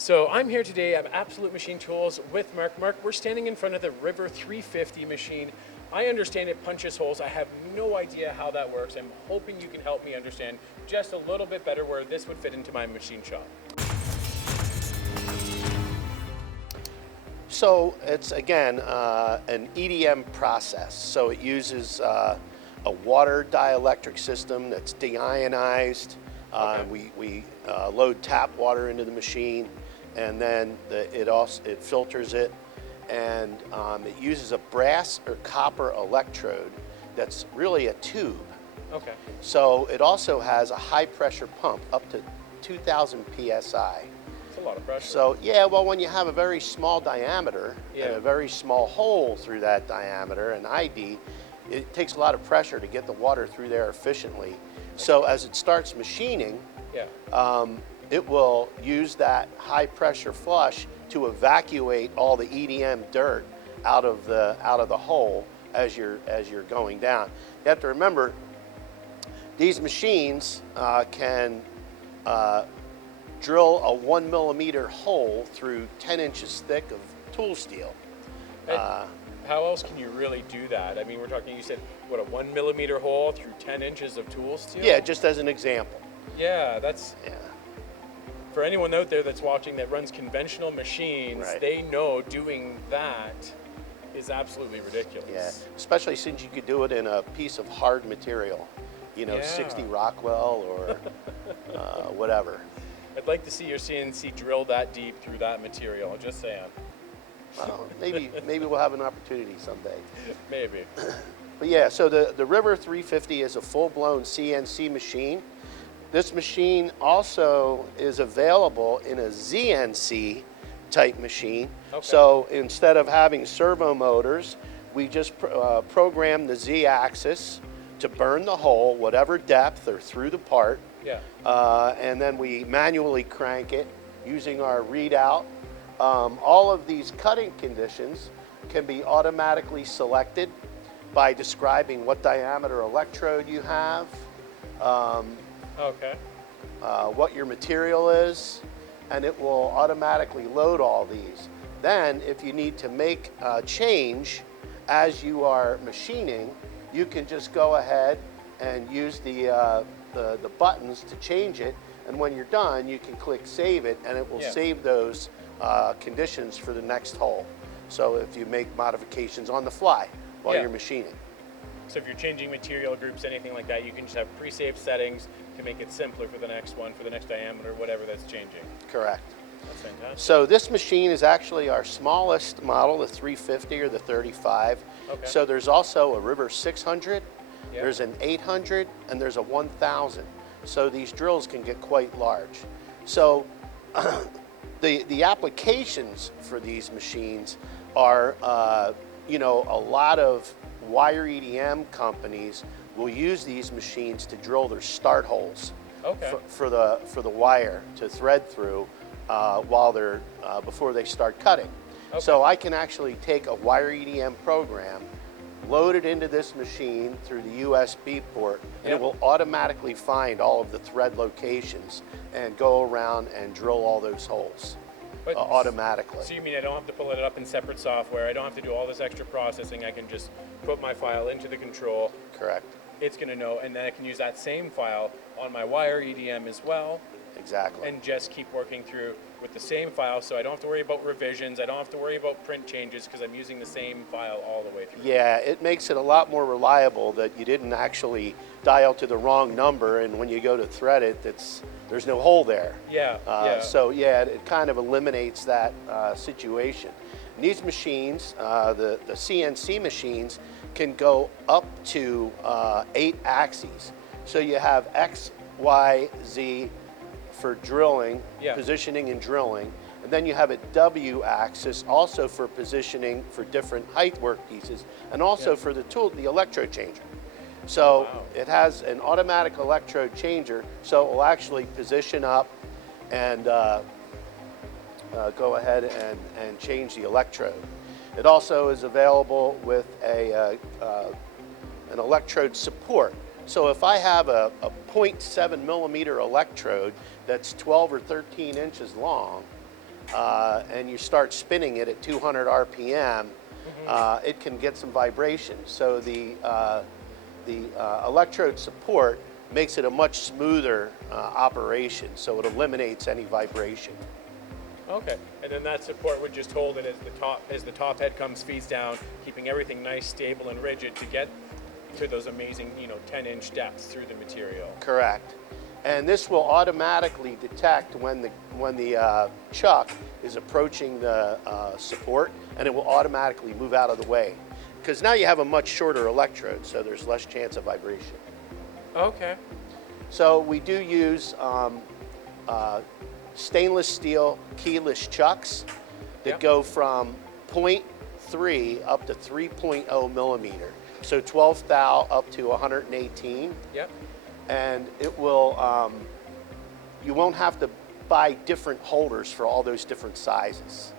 So I'm here today at Absolute Machine Tools with Mark. Mark, we're standing in front of the River 350 machine. I understand it punches holes. I have no idea how that works. I'm hoping you can help me understand just a little bit better where this would fit into my machine shop. So it's again an EDM process. So it uses a water dielectric system that's deionized. Okay. We load tap water into the machine, and then it filters it, and it uses a brass or copper electrode that's really a tube. Okay. So it also has a high pressure pump up to 2,000 psi. It's a lot of pressure. So yeah, well, when you have a very small diameter and Yeah. a very small hole through that diameter, an ID, it takes a lot of pressure to get the water through there efficiently. So as it starts machining, Yeah. it will use that high pressure flush to evacuate all the EDM dirt out of the hole as you're going down. You have to remember, these machines can drill a 1 millimeter hole through 10 inches thick of tool steel. And how else can you really do that? I mean, we're talking, you said, what, a 1 millimeter hole through 10 inches of tool steel? Yeah, just as an example. Yeah, that's, Yeah. for anyone out there that's watching that runs conventional machines, Right. they know doing that is absolutely ridiculous. Yeah, especially since you could do it in a piece of hard material, Yeah. 60 Rockwell or whatever. I'd like to see your CNC drill that deep through that material, just saying. Maybe we'll have an opportunity someday. Maybe. But yeah, so the River 350 is a full-blown CNC machine. This machine also is available in a ZNC type machine. Okay. So instead of having servo motors, we just program the Z-axis to burn the hole, whatever depth or through the part. Yeah. And then we manually crank it using our readout. All of these cutting conditions can be automatically selected by describing what diameter electrode you have, Okay. what your material is, and it will automatically load all these. Then, if you need to make a change as you are machining, you can just go ahead and use the buttons to change it, and when you're done, you can click Save It, and it will Yeah. save those conditions for the next hole. So if you make modifications on the fly while Yeah. you're machining. So if you're changing material groups, anything like that, you can just have pre-saved settings to make it simpler for the next one, for the next diameter, whatever that's changing. Correct. That's fantastic. So this machine is actually our smallest model, the 350 or the 35. Okay. So there's also a River 600, Yeah. there's an 800, and there's a 1000. So these drills can get quite large. So the applications for these machines are, a lot of wire EDM companies will use these machines to drill their start holes Okay. for the wire to thread through while they're before they start cutting. Okay. So I can actually take a wire EDM program, load it into this machine through the USB port, and Yep. it will automatically find all of the thread locations and go around and drill all those holes But- automatically. So you mean I don't have to pull it up in separate software? I don't have to do all this extra processing. I can just put my file into the control. Correct. It's going to know, and then I can use that same file on my wire EDM as well, Exactly. and just keep working through with the same file, so I don't have to worry about revisions. I don't have to worry about print changes because I'm using the same file all the way through. Yeah, it makes it a lot more reliable that you didn't actually dial to the wrong number, and when you go to thread it, there's no hole there. Yeah. Yeah. So yeah, it kind of eliminates that situation. And these machines, the CNC machines, can go up to 8 axes. So you have X, Y, Z for drilling, Yeah. positioning and drilling. And then you have a W axis also for positioning for different height workpieces, and also Yeah. for the electrode changer. So Wow. it has an automatic electrode changer, so it will actually position up and go ahead and change the electrode. It also is available with an electrode support. So if I have a 0.7 millimeter electrode that's 12 or 13 inches long, and you start spinning it at 200 RPM, it can get some vibration. So the electrode support makes it a much smoother operation, so it eliminates any vibration. Okay, and then that support would just hold it as the top head feeds down, keeping everything nice, stable, and rigid to get to those amazing, 10-inch depths through the material. Correct. And this will automatically detect when the chuck is approaching the support, and it will automatically move out of the way. Because now you have a much shorter electrode, so there's less chance of vibration. Okay. So we do use stainless steel keyless chucks that go from 0.3 up to 3.0 millimeter. So 12 thou up to 118. Yep. And it will, you won't have to buy different holders for all those different sizes.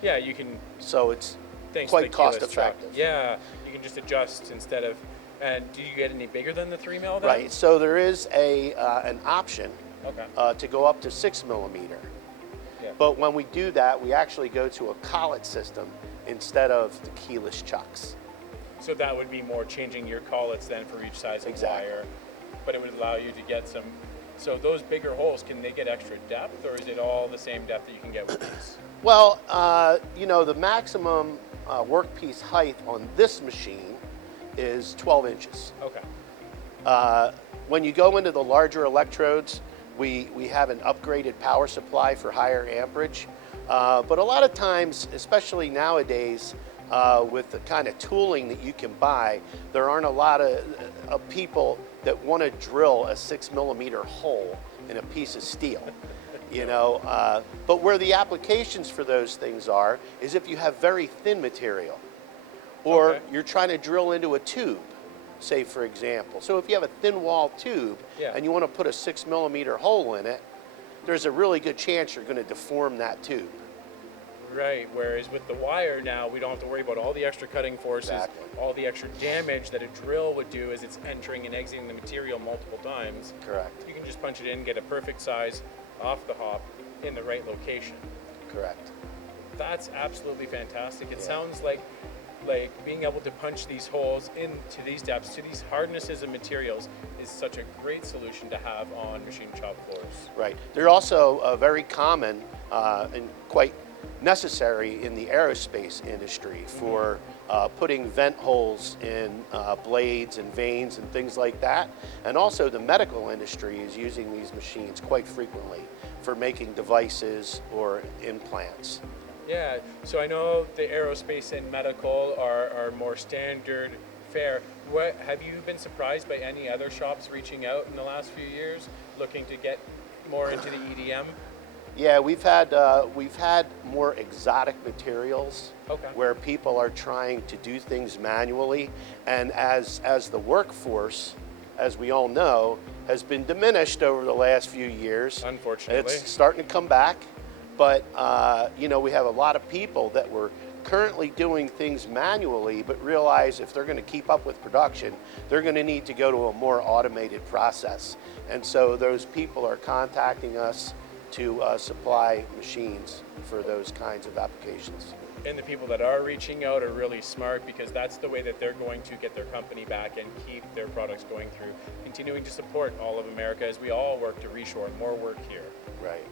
Yeah, you can. So it's Thanks quite to the cost keyless chuck. effective. Yeah, you can just adjust instead of. And do you get any bigger than the 3 mil then? Right. So there is an option Okay. to go up to 6 millimeter. Yeah. But when we do that, we actually go to a collet system instead of the keyless chucks. So that would be more changing your collets then for each size of Exactly. wire, but it would allow you to get some. So those bigger holes, can they get extra depth, or is it all the same depth that you can get with these? Well, the maximum workpiece height on this machine is 12 inches. Okay. When you go into the larger electrodes, we have an upgraded power supply for higher amperage. But a lot of times, especially nowadays, with the kind of tooling that you can buy, there aren't a lot of people that want to drill a 6 millimeter hole in a piece of steel. But where the applications for those things are is if you have very thin material, or you're trying to drill into a tube, say for example. So if you have a thin wall tube and you want to put a 6 millimeter hole in it, there's a really good chance you're going to deform that tube. Right, whereas with the wire now, we don't have to worry about all the extra cutting forces, Exactly. all the extra damage that a drill would do as it's entering and exiting the material multiple times. Correct. You can just punch it in, get a perfect size off the hop in the right location. Correct. That's absolutely fantastic. It sounds like being able to punch these holes into these depths, to these hardnesses of materials, is such a great solution to have on machine shop floors. Right. They're also very common and quite necessary in the aerospace industry for putting vent holes in blades and vanes and things like that. And also the medical industry is using these machines quite frequently for making devices or implants. Yeah, so I know the aerospace and medical are more standard fare. Have you been surprised by any other shops reaching out in the last few years, looking to get more into the EDM? Yeah, we've had more exotic materials where people are trying to do things manually, and as the workforce, as we all know, has been diminished over the last few years. Unfortunately, it's starting to come back. But we have a lot of people that were currently doing things manually, but realize if they're going to keep up with production, they're going to need to go to a more automated process. And so those people are contacting us to supply machines for those kinds of applications. and the people that are reaching out are really smart, because that's the way that they're going to get their company back and keep their products going through, continuing to support all of America as we all work to reshore more work here. Right.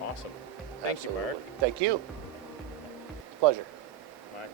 Awesome. Thank Absolutely. you, Mark. Thank you. Pleasure. Bye.